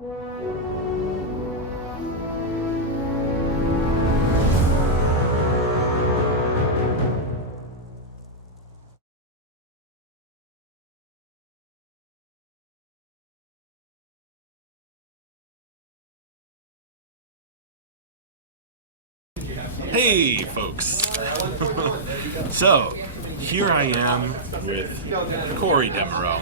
Hey folks! So, here I am with Cory Deeaath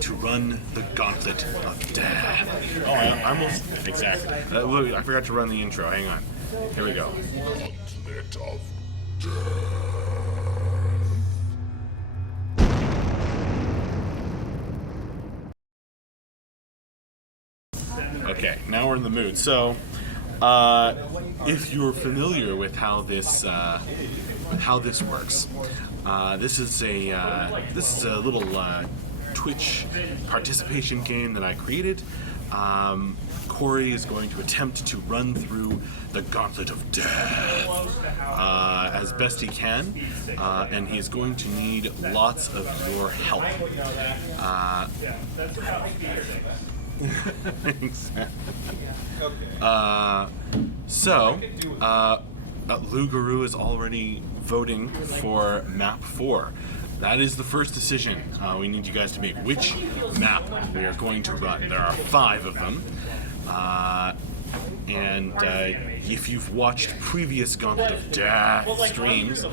to run the Gauntlet of Deeaath. Oh, I almost, exactly. I forgot to run the intro, hang on. Here we go. Gauntlet of Deeaath. Okay, now we're in the mood. So, if you're familiar with how this works, this is a little Twitch participation game that I created. Cory is going to attempt to run through the Gauntlet of Deeaath as best he can, and he's going to need lots of your help. Lou Guru is already voting for map 4. That is the first decision we need you guys to make. Which map we are going to run. There are 5 of them. If you've watched previous Gauntlet of Deeaath streams,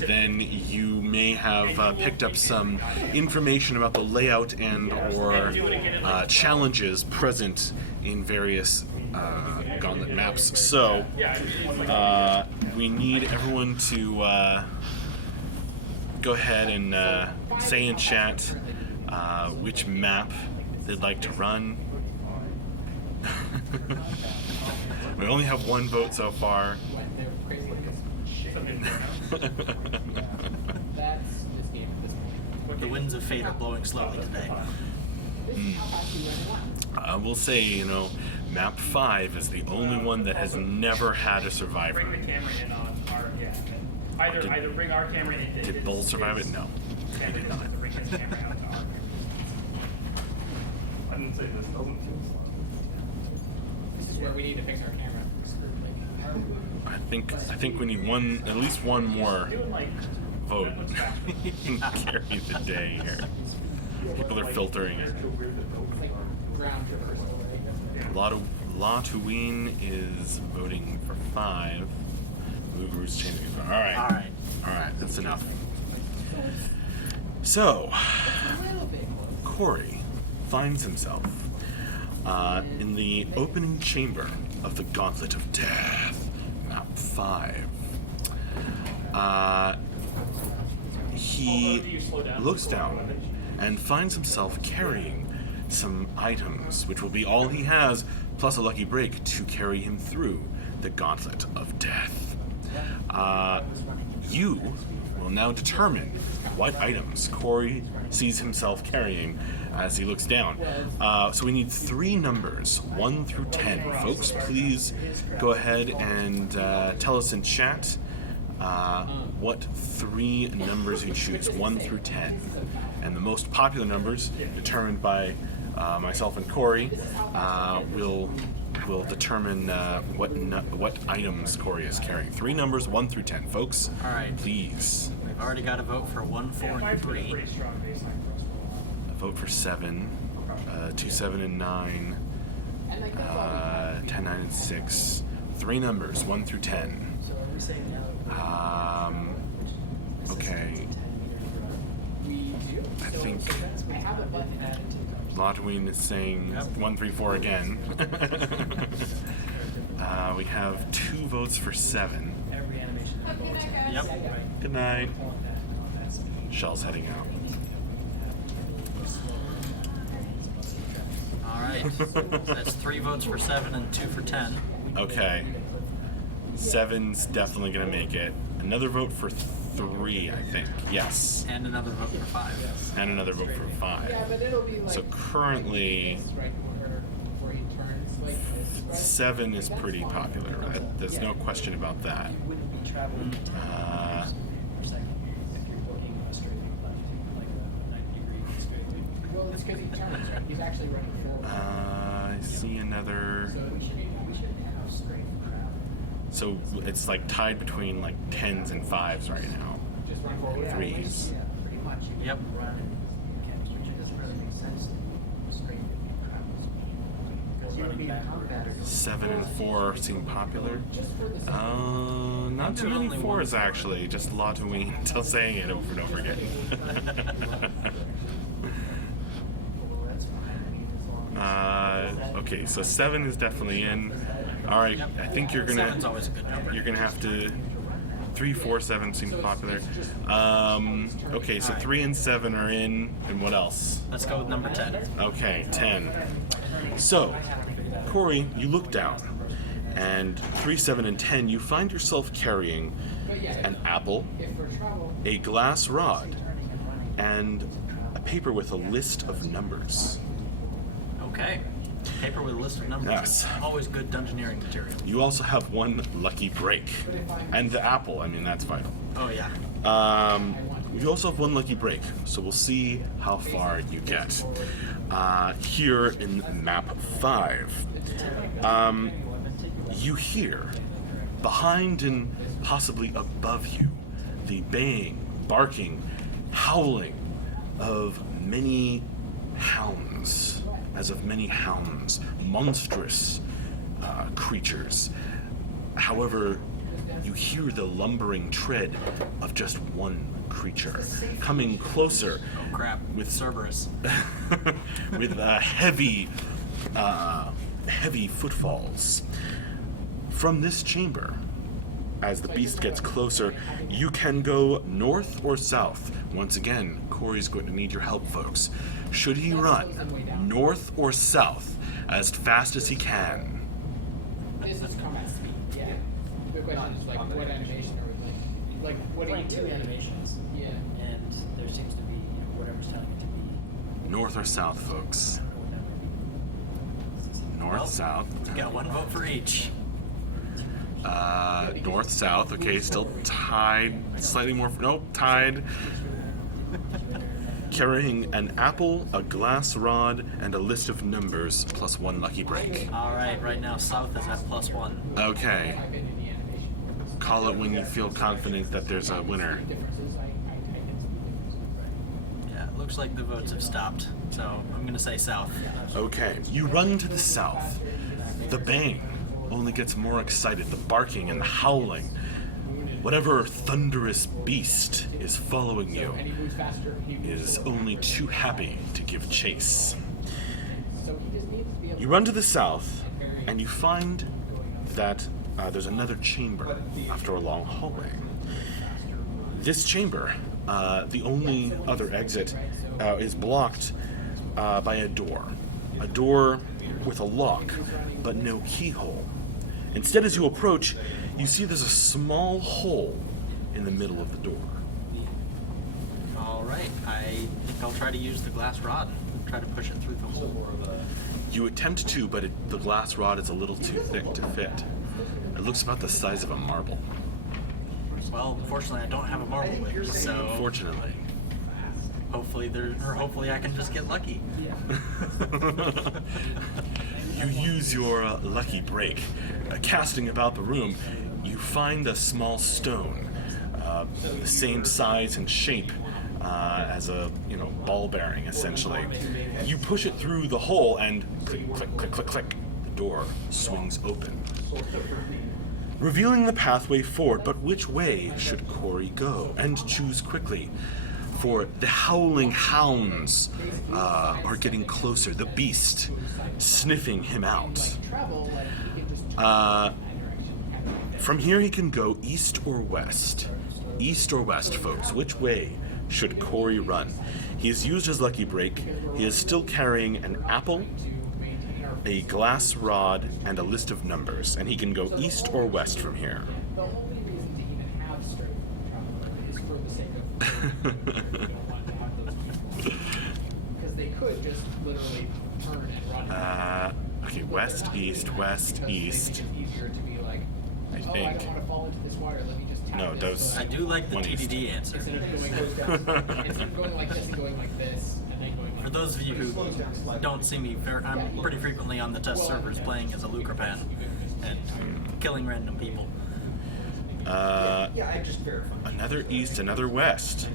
then you may have picked up some information about the layout and or challenges present in various Gauntlet maps. So we need everyone to go ahead and say in chat which map they'd like to run. We only have 1 vote so far. The winds of fate are blowing slowly today. We'll say, map 5 is the only one that has never had a survivor. Did Bull survive it? No, he did not. This is where we need to fix our camera. I think we need at least one more vote and carry the day here. People are filtering it. Latuine is voting for 5. Luguru's changing it. Alright, that's enough. So, Cory finds himself in the opening chamber of the Gauntlet of Deeaath, map 5. He looks down and finds himself carrying some items, which will be all he has, plus a lucky break to carry him through the Gauntlet of Deeaath. You will now determine what items Cory sees himself carrying as he looks down. So we need 3 numbers, 1 through 10. Folks, please go ahead and tell us in chat what 3 numbers you choose, 1 through 10. And the most popular numbers, determined by myself and Cory, will determine what items Cory is carrying. 3 numbers, 1 through 10. Folks, all right, please. We've already got a vote for 1, 4, and 3. A vote for 7, 2, 7, and 9, 10, 9, and 6. 3 numbers, 1 through 10. Okay. I think Latuine is saying 1, 3, 4 again. We have 2 votes for 7. Yep. Good night. Shell's heading out. Alright. So that's 3 votes for 7 and 2 for 10. Okay. 7's definitely gonna make it. Another vote for 3, I think. Yes. And another vote for 5. And another vote for 5. So currently, 7 is pretty popular. Right? There's no question about that. because he turns, right? He's actually running forward. I see another. So we should have straight crowd. So it's like tied between like 10s and 5s right now. Just run forward. 3s. Yeah, pretty much. Yep. It doesn't really make sense to straight crowd. Because you would be in combat. 7 and 4 seem popular. Not too many 4s actually. Just Lottoing until saying it over and over again. Okay, so 7 is definitely in. All right, I think you're gonna. 7's always a good number. You're gonna have to. 3, 4, 7 seems popular. Okay, so 3 and 7 are in, and what else? Let's go with number 10. Okay, 10. So, Cory, you look down, and 3, 7, and 10, you find yourself carrying an apple, a glass rod, and a paper with a list of numbers. Okay. Paper with a list of numbers. Yes. Always good dungeoneering material. You also have 1 lucky break. And the apple, I mean, that's vital. Oh, yeah. You also have 1 lucky break, so we'll see how far you get. Here in map 5, you hear, behind and possibly above you, the baying, barking, howling of many hounds, as of many hounds, monstrous creatures. However, you hear the lumbering tread of just 1 creature coming closer. Oh, crap. With Cerberus. with heavy footfalls. From this chamber, as the beast gets closer, you can go north or south. Once again, Cory's going to need your help, folks. Should he run north or south as fast as he can? This is combat speed. Yeah. The question is like, what animation are we playing? Like, what do you Playing 2 animations. Yeah. And there seems to be, whatever's telling it to be. North or south, folks? North, Well, south. You got 1 vote for each. North, south. Okay, still tied. Slightly more. Nope, tied. Carrying an apple, a glass rod, and a list of numbers, plus 1 lucky break. All right now South is at +1. Okay. Call it when you feel confident that there's a winner. Yeah, it looks like the votes have stopped. So I'm going to say South. Okay, you run to the south. The baying only gets more excited, the barking and the howling. Whatever thunderous beast is following you is only too happy to give chase. You run to the south, and you find that there's another chamber after a long hallway. This chamber, the only other exit, is blocked by a door with a lock, but no keyhole. Instead, as you approach, you see there's a small hole in the middle of the door. All right. I think I'll try to use the glass rod and try to push it through the hole. You attempt to, but the glass rod is a little too thick to fit. It looks about the size of a marble. Well, unfortunately, I don't have a marble whip, so Fortunately. hopefully I can just get lucky. You use your lucky break. Casting about the room, you find a small stone, the same size and shape as a ball bearing, essentially. You push it through the hole, and click, click, click, click, click. The door swings open, revealing the pathway forward. But which way should Cory go? And choose quickly, for the howling hounds are getting closer. The beast sniffing him out. From here he can go east or west. East or west, folks. Which way should Cory run? He has used his lucky break. He is still carrying an apple, a glass rod, and a list of numbers, and he can go east or west from here. The only reason to even have straight travel is for the sake of because they could just literally turn and run. Okay, west, east, west, east. It's easier to be like, I I don't think. want to fall into this water. Let me just tap No, this. those- So I do like the One east. TDD answer. instead of going instead of going like this and going like this and then going like For those of you who don't see me, I'm pretty frequently on the test servers playing as a Lucrapan and killing random people. Another east, another west.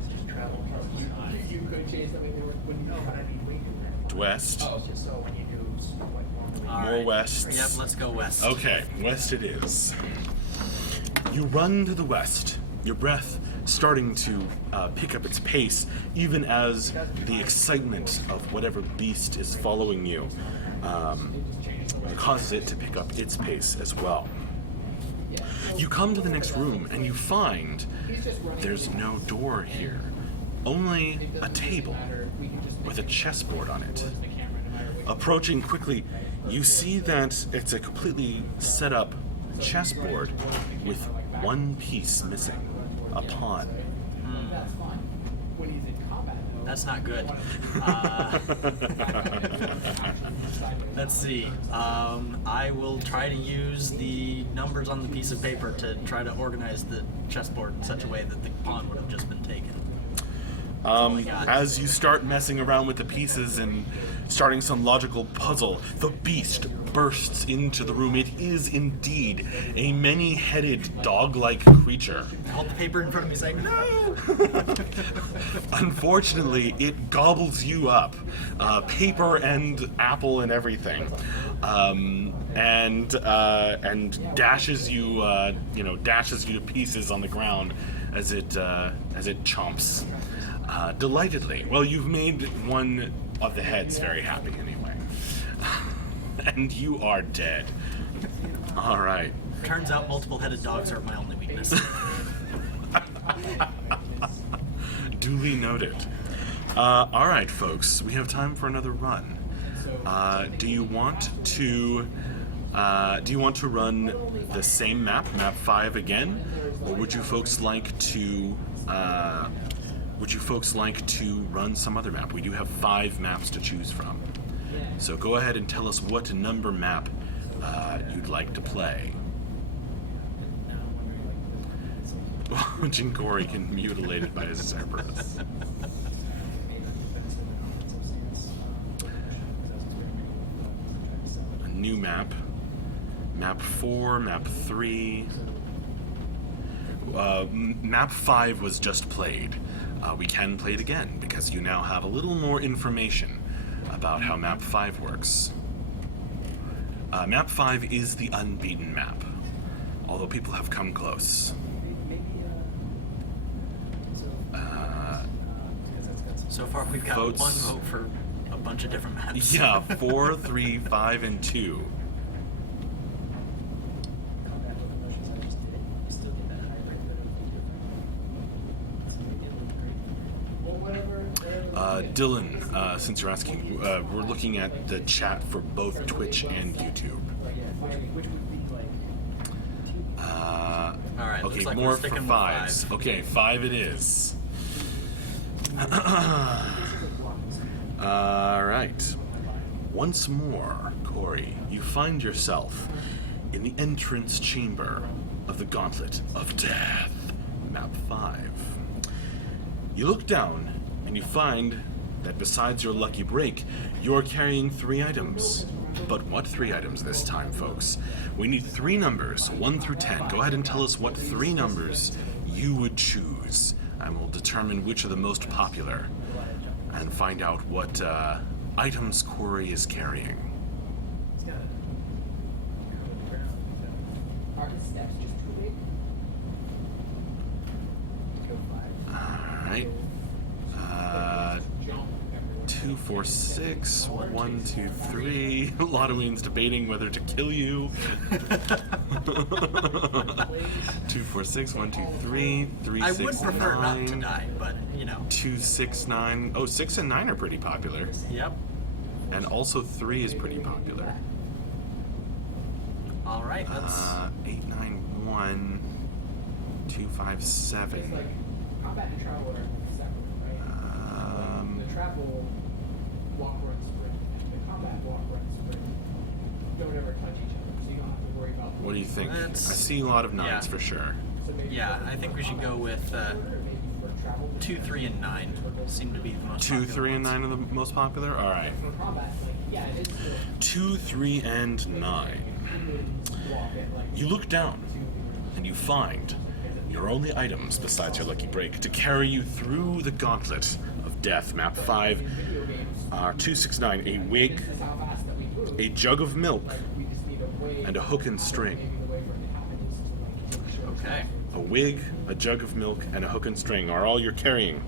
West. More west. Yep, let's go west. Okay, west it is. You run to the west, your breath starting to pick up its pace, even as the excitement of whatever beast is following you causes it to pick up its pace as well. You come to the next room and you find there's no door here, only a table with a chessboard on it. Approaching quickly, you see that it's a completely set up chessboard with one piece missing, a pawn. That's not good. Let's see. I will try to use the numbers on the piece of paper to try to organize the chessboard in such a way that the pawn would have just been taken. As you start messing around with the pieces and starting some logical puzzle, the beast bursts into the room. It is indeed a many-headed dog-like creature. I hold the paper in front of me saying, no! Unfortunately, it gobbles you up, paper and apple and everything, and dashes you, dashes you to pieces on the ground as it chomps. Delightedly. Well, you've made one of the heads very happy anyway. And you are dead. All right. Turns out multiple-headed dogs are my only weakness. Duly noted. All right, folks. We have time for another run. Do you want to run the same map 5 again, or would you folks like to run some other map? We do have 5 maps to choose from. So go ahead and tell us what number map you'd like to play. Watching Cory get mutilated by his Cerberus. A new map. Map 4, map 3. Map 5 was just played. We can play it again because you now have a little more information about how map 5 works. Map 5 is the unbeaten map, although people have come close. So far we've got Votes. one vote for a bunch of different maps. Yeah, 4, 3, 5, and 2. Dylan, since you're asking, we're looking at the chat for both Twitch and YouTube. Alright, Okay, looks like more we're for sticking with 5s. 5. Okay, 5 it is. Alright. Once more, Cory, you find yourself in the entrance chamber of the Gauntlet of Death, map 5. You look down and you find that besides your lucky break, you're carrying 3 items. But what 3 items this time, folks? We need 3 numbers, 1 through 10. Go ahead and tell us what 3 numbers you would choose, and we'll determine which are the most popular, and find out what items Cory is carrying. Alright. 2, 4, 6, 1, 2, 3. Halloween's debating whether to kill you. 2, 4, 6, 1, 2, 3, 3, I 6, would prefer 9. not to die, but, 2, 6, 9. Oh, 6 and 9 are pretty popular. Yep. And also 3 is pretty popular. Alright, let's... 8, 9, 1, 2, 5, 7. Combat and travel are separate, right? The travel walk, run, sprint. The combat walk, run, sprint don't ever touch each other, so you don't have to worry about. What do you think? That's- I see a lot of 9s yeah. for sure. So maybe Yeah, I think we should go with 2, 3, and 9 seem to be the most 2, popular 3, and ones. 9 are the most popular? Alright. For combat, like, yeah, it is still 2, 3, and 9. walk it, like, You look down, and you find your only items besides your lucky break to carry you through the Gauntlet of Death. Map 5 are 269, a wig, this is how fast that we move. a jug of milk, We just need a way and a hook and string. the way for it to happen is to, like, show Okay. A wig, a jug of milk, and a hook and string are all you're carrying.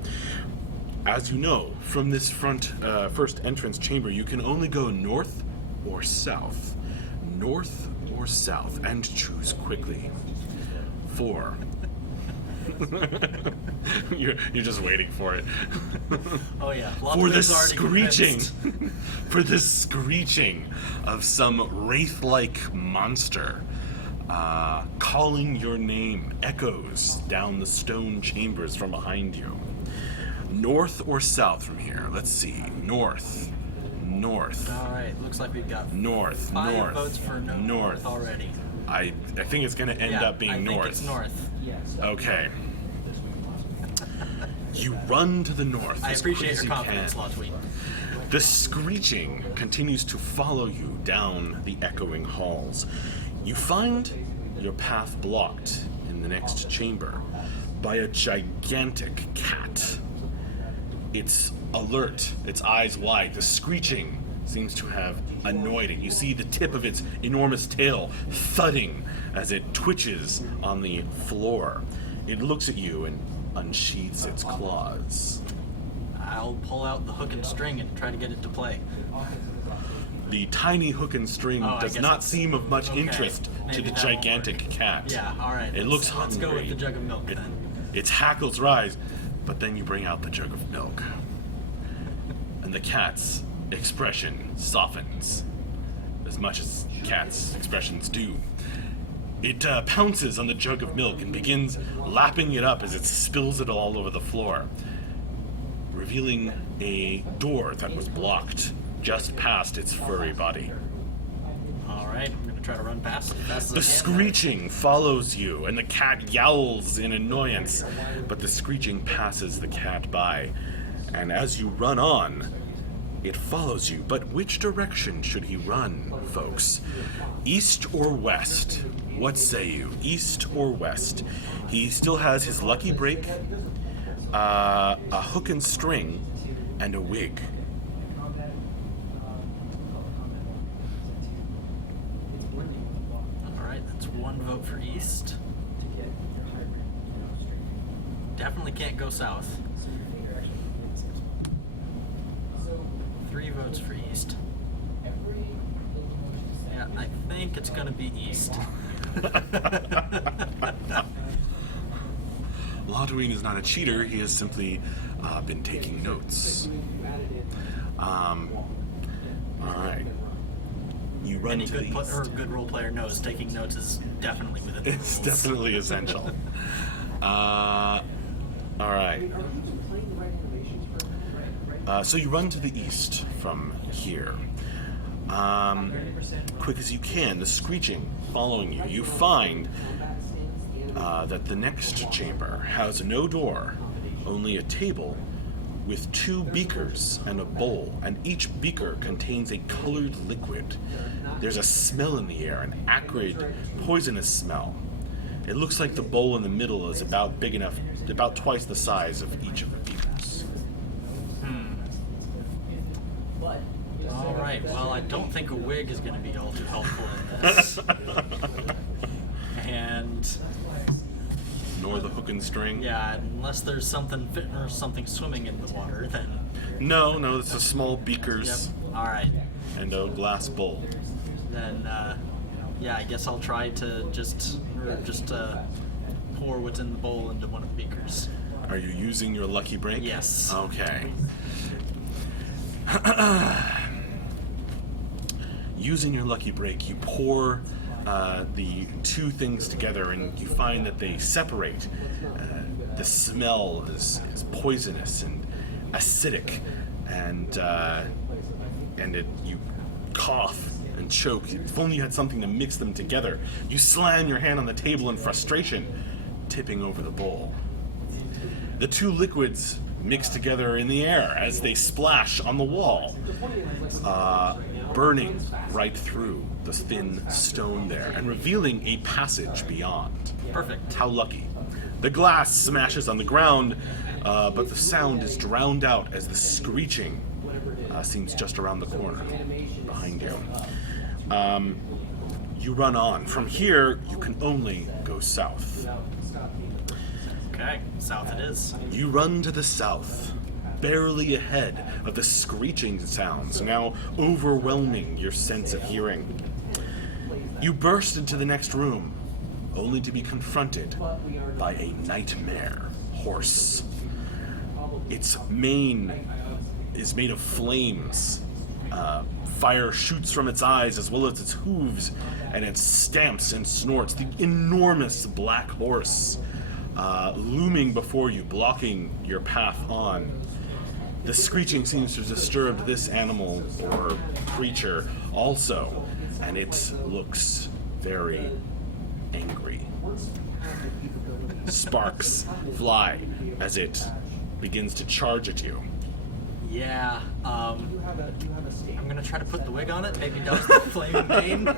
As you know, from this first entrance chamber, you can only go north or south. North or south, and choose quickly. 4. you're just waiting for it. Oh yeah. For the Lotsman's already screeching, convinced. for the screeching of some wraith-like monster, calling your name echoes down the stone chambers from behind you. North or south from here? Let's see. North. All right. Looks like we've got North. 5 votes for no North. already. I think it's going to end Yeah, up being I north. think it's north. Okay. You run to the north. I as quick appreciate as your you confidence, can. Lotween. The screeching continues to follow you down the echoing halls. You find your path blocked in the next chamber by a gigantic cat. It's alert, its eyes wide. The screeching seems to have annoyed it. You see the tip of its enormous tail thudding as it twitches on the floor. It looks at you and unsheathes its claws. I'll pull out the hook and string and try to get it to play. The tiny hook and string Oh, I does guess not it's- seem of much okay. interest to Maybe the that won't gigantic work. cat. Yeah, all right. It looks Let's go with hungry. the jug of milk then. Its hackles rise, but then you bring out the jug of milk. And the cat's expression softens, as much as cats' expressions do. It pounces on the jug of milk and begins lapping it up as it spills it all over the floor, revealing a door that was blocked just past its furry body. All right, I'm gonna try to run past it as fast as The I can. screeching follows you, and the cat yowls in annoyance, but the screeching passes the cat by. And as you run on, it follows you. But which direction should he run, folks? East or west? What say you? East or west? He still has his lucky break, a hook and string, and a wig. All right, that's 1 vote for east. Definitely can't go south. 3 votes for east. Yeah, I think it's gonna be east. Lotween is not a cheater, he has simply been taking notes. Alright. You run Any to good the east. good role player knows taking notes is definitely within the It's rules. definitely essential. Alright. So you run to the east from here. Quick as you can, the screeching following you. You find that the next chamber has no door, only a table with 2 beakers and a bowl, and each beaker contains a colored liquid. There's a smell in the air, an acrid, poisonous smell. It looks like the bowl in the middle is about big enough, about twice the size of each of the beakers. All right. Well, I don't think a wig is going to be all too helpful in this. And Nor the hook and string. yeah, unless there's something or something swimming in the water, then No, it's a small beakers yep. All right. and a glass bowl. Then yeah, I guess I'll try to just pour what's in the bowl into one of the beakers. Are you using your lucky break? Yes. Okay. Using your lucky break, you pour the 2 things together and you find that they separate. The smell is poisonous and acidic, and you cough and choke. If only you had something to mix them together. You slam your hand on the table in frustration, tipping over the bowl. The two liquids mix together in the air as they splash on the wall, burning right through the thin stone there and revealing a passage beyond. Perfect. How lucky. The glass smashes on the ground, but the sound is drowned out as the screeching seems just around the corner behind you. You run on. From here, you can only go south. Okay, south it is. You run to the south, barely ahead of the screeching sounds, now overwhelming your sense of hearing. You burst into the next room, only to be confronted by a nightmare horse. Its mane is made of flames. Fire shoots from its eyes as well as its hooves, and it stamps and snorts. The enormous black horse looming before you, blocking your path on. The screeching seems to have disturbed this animal or creature also, and it looks very angry. Sparks fly as it begins to charge at you. Yeah, I'm gonna try to put the wig on it, maybe douse the flaming mane.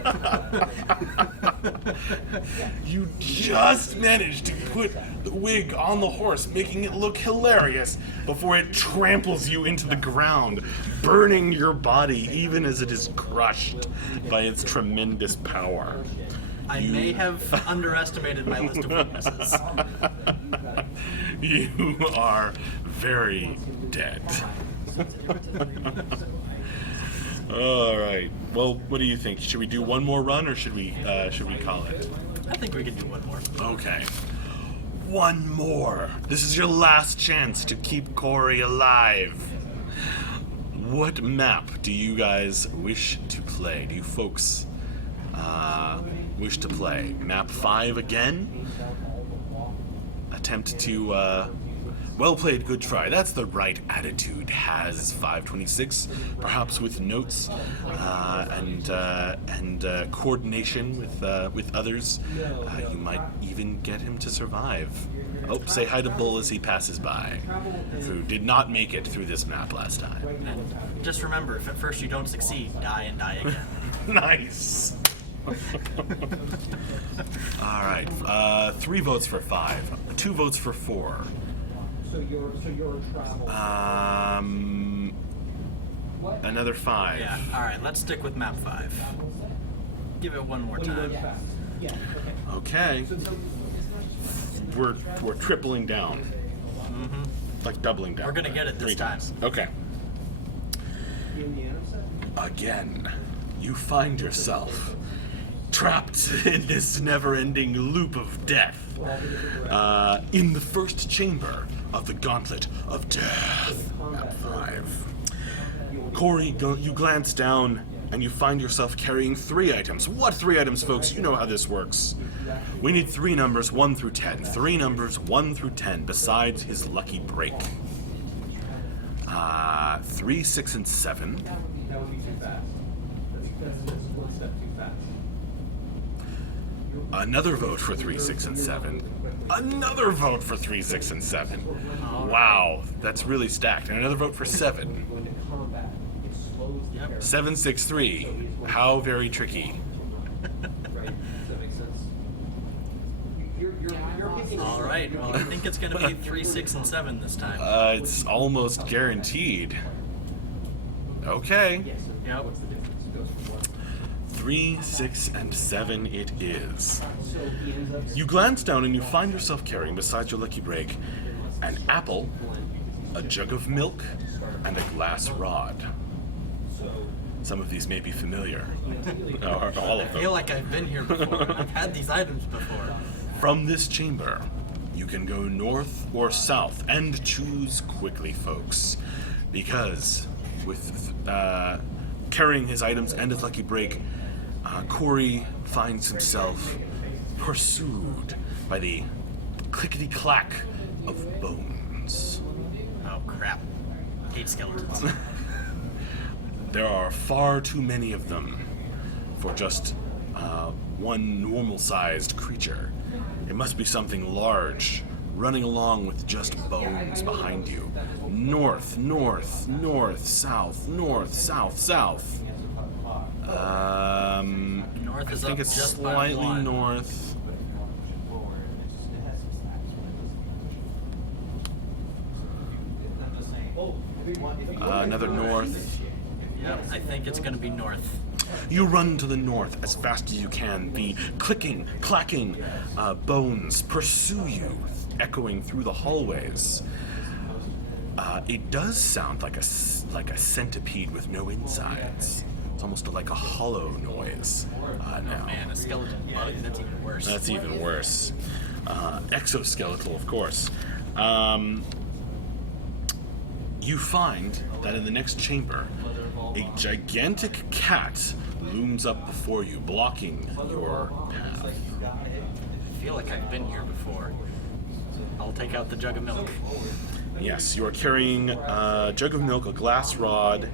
You just managed to put the wig on the horse, making it look hilarious before it tramples you into the ground, burning your body even as it is crushed by its tremendous power. I may have underestimated my list of weaknesses. You are very dead. All right. Well, what do you think? Should we do one more run, or should we call it? I think we can do one more. Okay. One more. This is your last chance to keep Cory alive. What map do you guys wish to play? Do you folks wish to play? Map 5 again? Attempt to, well played, good try. That's the right attitude, has 526, perhaps with notes and coordination with others. You might even get him to survive. Oh, say hi to Bull as he passes by, who did not make it through this map last time. And just remember, if at first you don't succeed, die and die again. Nice. All right, 3 votes for 5, 2 votes for 4. So your travel. Another 5. Yeah, alright, let's stick with map 5. Give it one more time. Yeah. Okay. We're tripling down. Mm-hmm. Like doubling down. We're gonna get it this 3 time. times. Okay. Again, you find yourself trapped in this never-ending loop of death. In the first chamber of the Gauntlet of Death. Map 5. Cory, you glance down and you find yourself carrying 3 items. What 3 items, folks? You know how this works. We need 3 numbers 1 through 10. 3 numbers 1 through 10 besides his lucky break. 3, 6, and 7. That would be too fast. That's just one step too fast. Another vote for 3, 6, and 7. Another vote for 3, 6, and 7. Wow, that's really stacked. And another vote for 7. 7, 6, 3. How very tricky. Alright, well, I think it's gonna be 3, 6, and 7 this time. It's almost guaranteed. Okay. Yep. 3, 6, and 7 it is. You glance down and you find yourself carrying, besides your lucky break, an apple, a jug of milk, and a glass rod. Some of these may be familiar. Or all of I them. feel like I've been here before. I've had these items before. From this chamber, you can go north or south, and choose quickly, folks. Because with carrying his items and his lucky break, Cory finds himself pursued by the clickety-clack of bones. Oh crap. Hate skeletons. There are far too many of them for just one normal-sized creature. It must be something large, running along with just bones behind you. North, north, north, south, north, south, south. North I is think up it's just by slightly one. north. Another north. Yep, I think it's going to be north. You run to the north as fast as you can. The clicking, clacking bones pursue you, echoing through the hallways. It does sound like a centipede with no insides. It's almost like a hollow noise now. Man, a skeleton bug, that's even worse. That's even worse. Exoskeletal, of course. You find that in the next chamber, a gigantic cat looms up before you, blocking your path. I feel like I've been here before. I'll take out the jug of milk. Yes, you are carrying a jug of milk, a glass rod,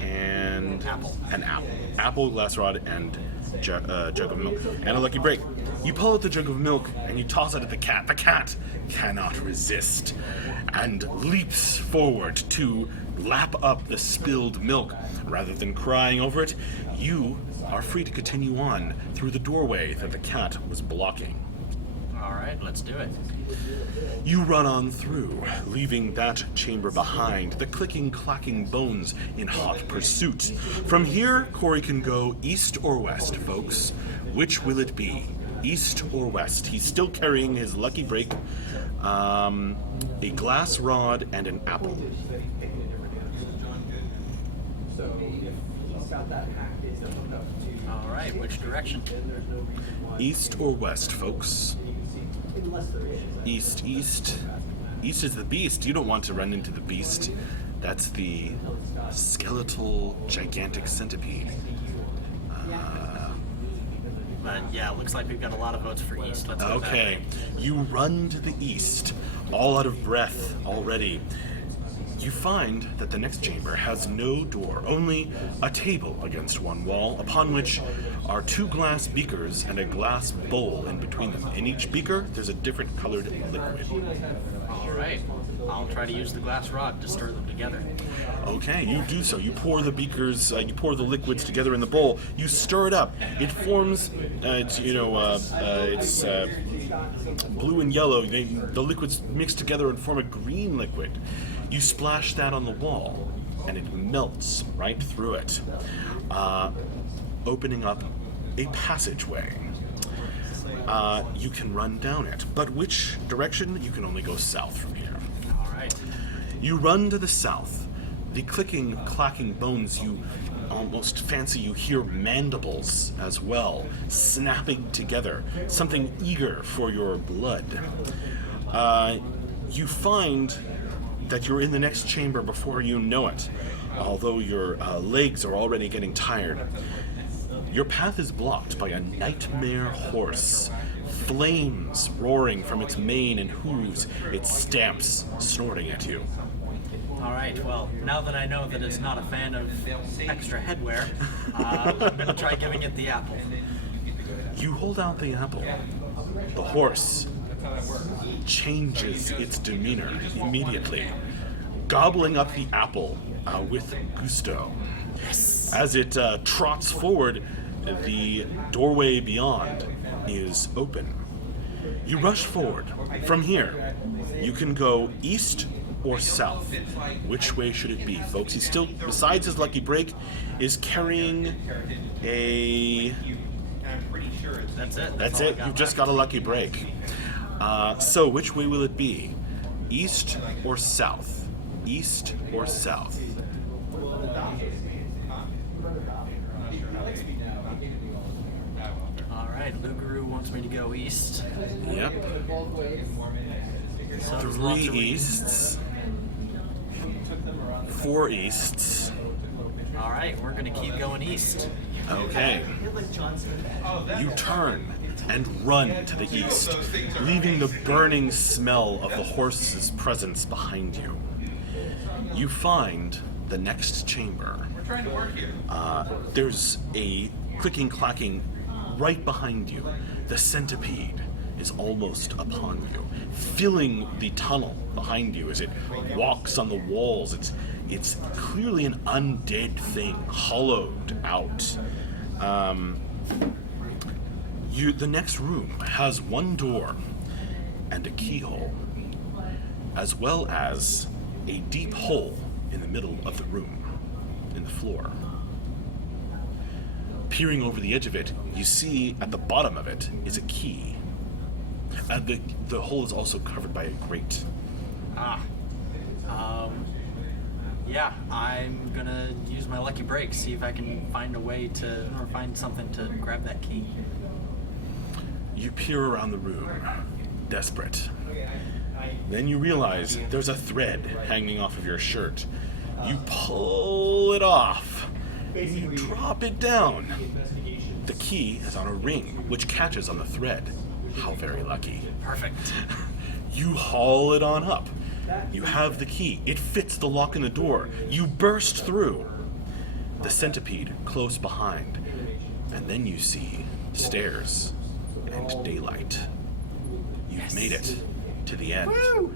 and an apple. Apple, glass rod, and jug of milk, and a lucky break. You pull out the jug of milk and you toss it at the cat. The cat cannot resist and leaps forward to lap up the spilled milk. Rather than crying over it, you are free to continue on through the doorway that the cat was blocking. All right, let's do it. You run on through, leaving that chamber behind, the clicking, clacking bones in hot pursuit. From here, Cory can go east or west, folks. Which will it be? East or west? He's still carrying his lucky break, a glass rod, and an apple. All right, which direction? East or west, folks? East, east. East is the beast. You don't want to run into the beast. That's the skeletal, gigantic centipede. But yeah, it looks like we've got a lot of votes for east. Let's go that Okay, way. you run to the east, all out of breath already. You find that the next chamber has no door, only a table against one wall, upon which are 2 glass beakers and a glass bowl in between them. In each beaker, there's a different colored liquid. All right, I'll try to use the glass rod to stir them together. Okay, you do so. You pour the beakers, you pour the liquids together in the bowl. You stir it up. It forms, it's blue and yellow. The liquids mix together and form a green liquid. You splash that on the wall, and it melts right through it, opening up a passageway. You can run down it, but which direction? You can only go south from here. All right. You run to the south. The clicking, clacking bones, you almost fancy you hear mandibles as well, snapping together, something eager for your blood. You find that you're in the next chamber before you know it, although your legs are already getting tired. Your path is blocked by a nightmare horse, flames roaring from its mane and hooves, its stamps snorting at you. All right, well, now that I know that it's not a fan of extra headwear, I'm going to try giving it the apple. You hold out the apple. The horse changes its demeanor immediately, gobbling up the apple with gusto. As it trots forward, the doorway beyond is open. You rush forward. From here, you can go east or south. Which way should it be, folks? He still, besides his lucky break, is carrying a... That's it. That's all I it. got You've just left. got a lucky break. So which way will it be? East or south? East or south? All right, Lugaru wants me to go east. Yep. So 3 easts. 4 easts. All right, we're going to keep going east. Okay. You turn and run to the east, leaving the burning smell of the horse's presence behind you. You find the next chamber. There's a clicking, clacking right behind you. The centipede is almost upon you, filling the tunnel behind you as it walks on the walls. It's clearly an undead thing, hollowed out. The next room has one door and a keyhole, as well as a deep hole in the middle of the room, in the floor. Peering over the edge of it, you see at the bottom of it is a key. The hole is also covered by a grate. Yeah, I'm gonna use my lucky break, see if I can find a way to, or find something to grab that key. You peer around the room, desperate. Then you realize there's a thread hanging off of your shirt. You pull it off. You drop it down. The key is on a ring, which catches on the thread. How very lucky. Perfect. You haul it on up. You have the key. It fits the lock in the door. You burst through. The centipede close behind. And then you see stairs and daylight. You've made it to the end. Woo!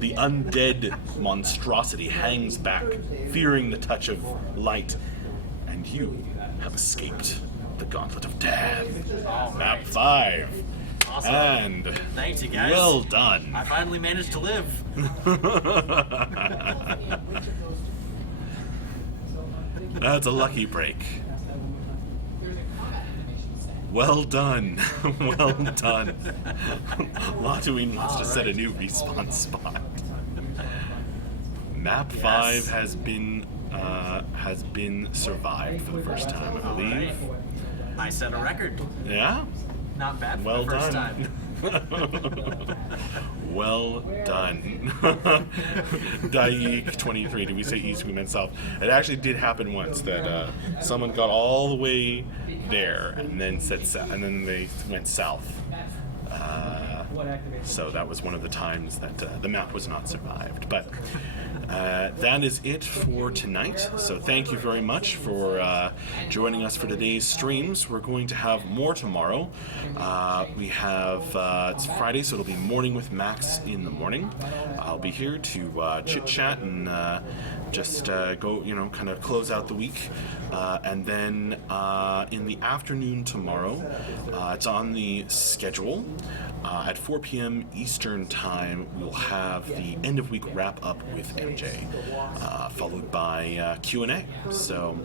The undead monstrosity hangs back, fearing the touch of light. And you have escaped the Gauntlet of Death. All Map right. 5. Awesome. And Thanks, you guys. well done. I finally managed to live. That's a lucky break. Well done. Well done. Latuine wants to set a new respawn spot. Map 5 has been survived for the first time, I believe. Alright. I set a record. Yeah? Not bad for Well the first done. time. Well done. Deeaath 23. Did we say east? We meant south. It actually did happen once that someone got all the way there and then said and then they went south. So that was one of the times that the map was not survived. But that is it for tonight. So thank you very much for joining us for today's streams. We're going to have more tomorrow. We have, it's Friday, so it'll be Morning with Max in the morning. I'll be here to chit-chat and just go, kind of close out the week. And then in the afternoon tomorrow, it's on the schedule. At 4 p.m. Eastern Time, we'll have the end-of-week wrap-up with MJ, followed by Q&A. So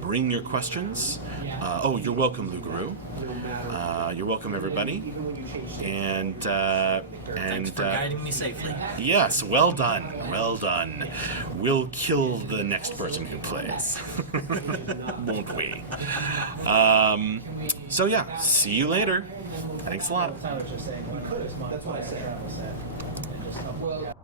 bring your questions. You're welcome, Lugaroo. You're welcome, everybody. And Thanks for guiding me safely. Yes, well done, well done. We'll kill the next person who plays, won't we? So yeah, see you later. Thanks a lot. Tyler's just saying, that's what I said. Well,